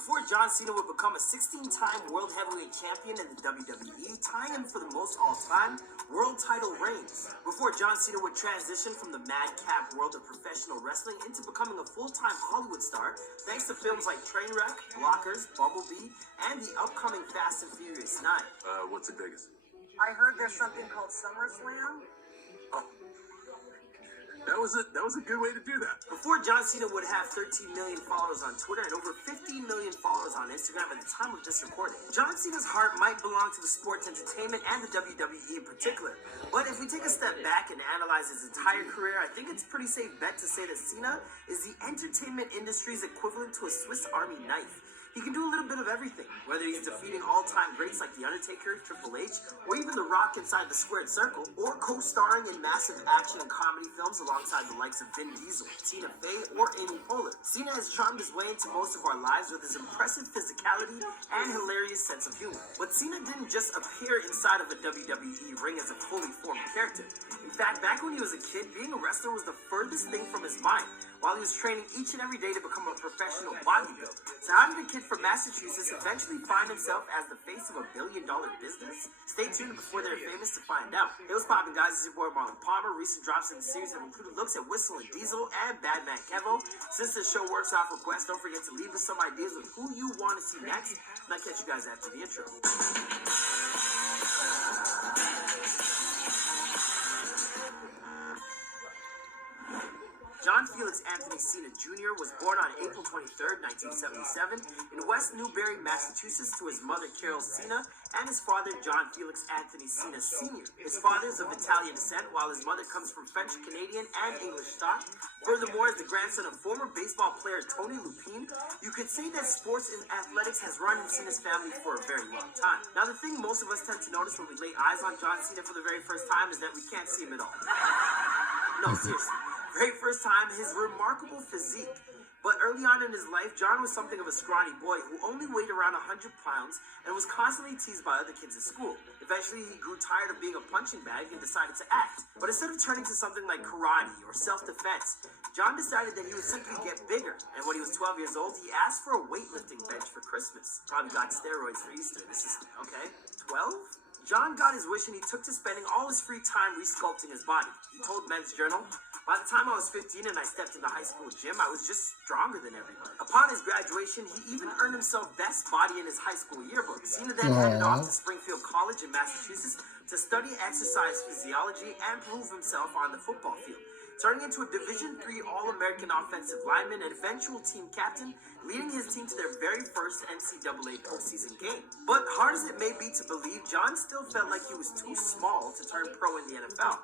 before John Cena would become a 16-time World Heavyweight Champion in the WWE, tying him for the most all-time world title reigns. Before John Cena would transition from the madcap world of professional wrestling into becoming a full-time Hollywood star, thanks to films like Trainwreck, Blockers, Bumblebee, and the upcoming Fast and Furious 9. What's the biggest? I heard there's something called SummerSlam. Oh. That was a good way to do that. Before John Cena would have 13 million followers on Twitter and over 15 million followers on Instagram at the time of this recording. John Cena's heart might belong to the sports entertainment and the WWE in particular. But if we take a step back and analyze his entire career, I think it's a pretty safe bet to say that Cena is the entertainment industry's equivalent to a Swiss Army knife. He can do a little bit of everything, whether he's defeating all-time greats like The Undertaker, Triple H, or even The Rock inside the Squared Circle, or co-starring in massive action and comedy films alongside the likes of Vin Diesel, Tina Fey, or Amy Poehler. Cena has charmed his way into most of our lives with his impressive physicality and hilarious sense of humor. But Cena didn't just appear inside of a WWE ring as a fully formed character. In fact, back when he was a kid, being a wrestler was the furthest thing from his mind, while he was training each and every day to become a professional bodybuilder. So how did a kid from Massachusetts eventually find himself as the face of a billion-dollar business? Stay tuned before they're famous to find out. Hey, what's poppin', guys? It's your boy Marlon Palmer. Recent drops in the series have included looks at Whistle and Diesel and Badman Kevo. Since the show works off request, don't forget to leave us some ideas of who you want to see next, and I'll catch you guys after the intro. John Felix Anthony Cena Jr. was born on April 23, 1977, in West Newbury, Massachusetts, to his mother Carol Cena and his father John Felix Anthony Cena Sr. His father is of Italian descent, while his mother comes from French, Canadian, and English stock. Furthermore, as the grandson of former baseball player Tony Lupine, you could say that sports and athletics has run in Cena's family for a very long time. Now, the thing most of us tend to notice when we lay eyes on John Cena for the very first time is that we can't see him at all. No, seriously. Very first time, his remarkable physique. But early on in his life, John was something of a scrawny boy who only weighed around 100 pounds and was constantly teased by other kids at school. Eventually, he grew tired of being a punching bag and decided to act. But instead of turning to something like karate or self-defense, John decided that he would simply get bigger. And when he was 12 years old, he asked for a weightlifting bench for Christmas. Probably got steroids for Easter. This is, okay, 12? John got his wish and he took to spending all his free time resculpting his body. He told Men's Journal, "By the time I was 15 and I stepped in the high school gym, I was just stronger than everybody." Upon his graduation, he even earned himself best body in his high school yearbook. Cena then headed off to Springfield College in Massachusetts to study exercise physiology and prove himself on the football field, turning into a Division III All-American offensive lineman and eventual team captain, leading his team to their very first NCAA postseason game. But hard as it may be to believe, John still felt like he was too small to turn pro in the NFL.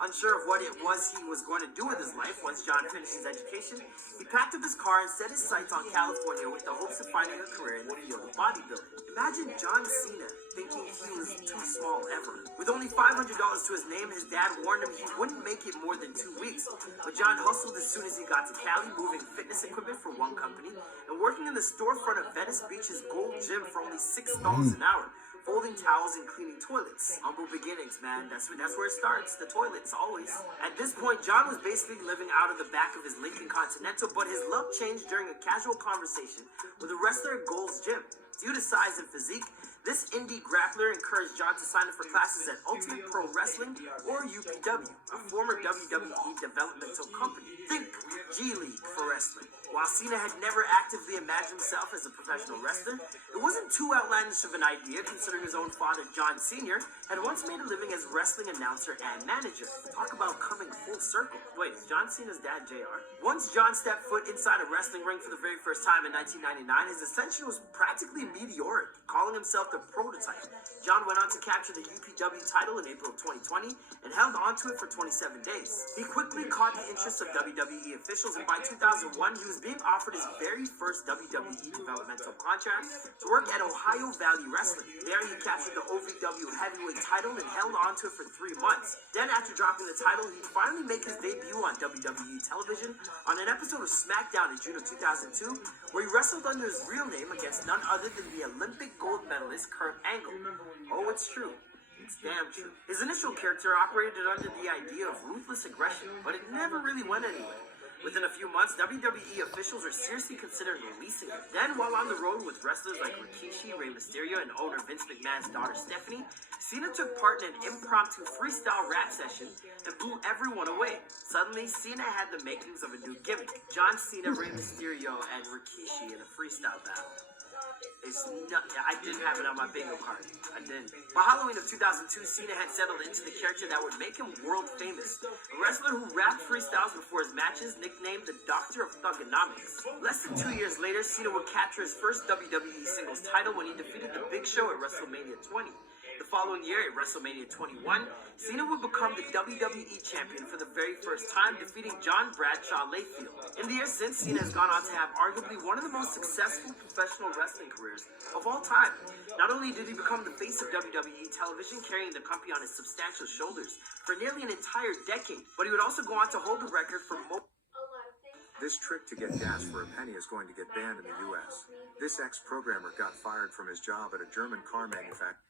Unsure of what it was he was going to do with his life once John finished his education, he packed up his car and set his sights on California with the hopes of finding a career in the field of bodybuilding. Imagine John Cena thinking he was too small ever. With only $500 to his name, his dad warned him he wouldn't make it more than 2 weeks. But John hustled as soon as he got to Cali, moving fitness equipment for one company and working in the storefront of Venice Beach's Gold Gym for only $6 an hour, folding towels and cleaning toilets. Humble beginnings, man. That's where it starts. The toilets, always. At this point, John was basically living out of the back of his Lincoln Continental, but his luck changed during a casual conversation with a wrestler at Gold's Gym. Due to size and physique, this indie grappler encouraged John to sign up for classes at Ultimate Pro Wrestling, or UPW, a former WWE developmental company. Think G League for wrestling. While Cena had never actively imagined himself as a professional wrestler, it wasn't too outlandish of an idea considering his own father, John Sr., had once made a living as a wrestling announcer and manager. Talk about coming full circle. Wait, is John Cena's dad JR? Once John stepped foot inside a wrestling ring for the very first time in 1999, his ascension was practically meteoric, calling himself the prototype. John went on to capture the UPW title in April of 2020 and held onto it for 27 days. He quickly caught the interest of WWE officials, and by 2001, he was being offered his very first WWE developmental contract to work at Ohio Valley Wrestling. There, he captured the OVW heavyweight title and held onto it for 3 months. Then, after dropping the title, he'd finally make his debut on WWE television on an episode of SmackDown in June of 2002, where he wrestled under his real name against none other than the Olympic gold medalist Kurt Angle. Oh, it's true. It's damn true. His initial character operated under the idea of ruthless aggression, but it never really went anywhere. Within a few months, WWE officials were seriously considering releasing him. Then, while on the road with wrestlers like Rikishi, Rey Mysterio, and owner Vince McMahon's daughter Stephanie, Cena took part in an impromptu freestyle rap session and blew everyone away. Suddenly, Cena had the makings of a new gimmick. John Cena, Rey Mysterio, and Rikishi in a freestyle battle. I didn't have it on my bingo card. I didn't. By Halloween of 2002, Cena had settled into the character that would make him world famous. A wrestler who rapped freestyles before his matches, nicknamed the Doctor of Thugonomics. Less than 2 years later, Cena would capture his first WWE Singles title when he defeated The Big Show at WrestleMania 20. The following year, at WrestleMania 21, Cena would become the WWE Champion for the very first time, defeating John Bradshaw Layfield. In the years since, Cena has gone on to have arguably one of the most successful professional wrestling careers of all time. Not only did he become the face of WWE television, carrying the company on his substantial shoulders for nearly an entire decade, but he would also go on to hold the record for most. This trick to get gas for a penny is going to get banned in the U.S. This ex-programmer got fired from his job at a German car manufacturer.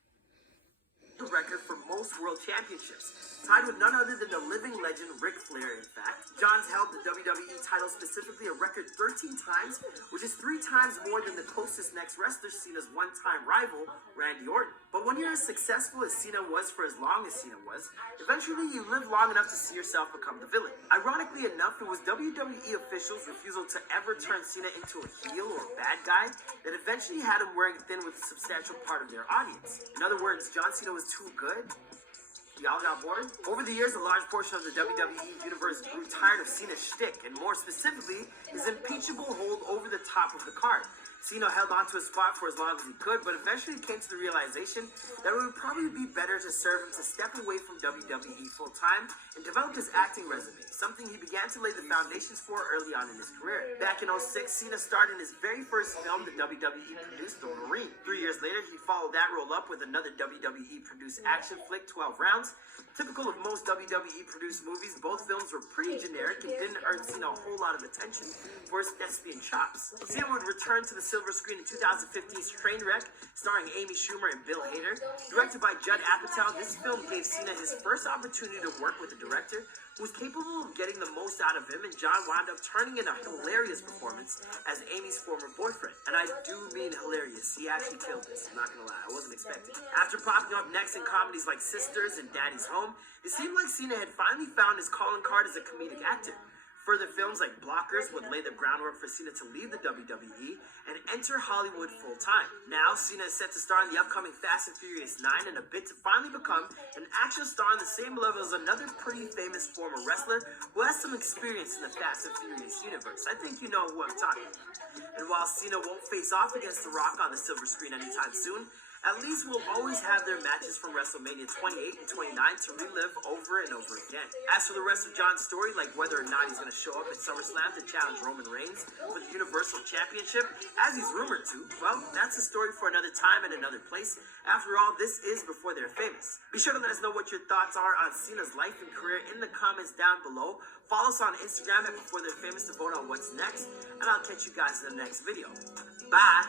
The record for most world championships, tied with none other than the living legend Ric Flair. In fact, John's held the WWE title specifically a record 13 times, which is 3 times more than the closest next wrestler, Cena's one-time rival, Randy Orton. But when you're as successful as Cena was for as long as Cena was, eventually you live long enough to see yourself become the villain. Ironically enough, it was WWE officials' refusal to ever turn Cena into a heel or a bad guy that eventually had him wearing thin with a substantial part of their audience. In other words, John Cena was too good. Y'all got bored? Over the years, a large portion of the WWE universe grew tired of Cena's shtick, and more specifically, his impeachable hold over the top of the card. Cena held on to his spot for as long as he could, but eventually came to the realization that it would probably be better to serve him to step away from WWE full-time and develop his acting resume, something he began to lay the foundations for early on in his career. Back in 2006, Cena starred in his very first film that WWE produced, The Marine. 3 years later, he followed that role up with another WWE-produced action flick, 12 Rounds. Typical of most WWE-produced movies, both films were pretty generic and didn't earn Cena a whole lot of attention for his thespian chops. Cena would return to the silver screen in 2015's Trainwreck, starring Amy Schumer and Bill Hader. Directed by Judd Apatow, this film gave Cena his first opportunity to work with a director who was capable of getting the most out of him, and John wound up turning in a hilarious performance as Amy's former boyfriend. And I do mean hilarious. He actually killed this. I'm not gonna lie, I wasn't expecting it. After popping up next in comedies like Sisters and Daddy's Home, it seemed like Cena had finally found his calling card as a comedic actor. Further films like Blockers would lay the groundwork for Cena to leave the WWE and enter Hollywood full-time. Now, Cena is set to star in the upcoming Fast and Furious 9 in a bid to finally become an action star on the same level as another pretty famous former wrestler who has some experience in the Fast and Furious universe. I think you know who I'm talking about. And while Cena won't face off against The Rock on the silver screen anytime soon, at least we'll always have their matches from WrestleMania 28 and 29 to relive over and over again. As for the rest of John's story, like whether or not he's going to show up at SummerSlam to challenge Roman Reigns for the Universal Championship, as he's rumored to, well, that's a story for another time and another place. After all, this is before they're famous. Be sure to let us know what your thoughts are on Cena's life and career in the comments down below. Follow us on Instagram at Before They're Famous to vote on what's next, and I'll catch you guys in the next video. Bye!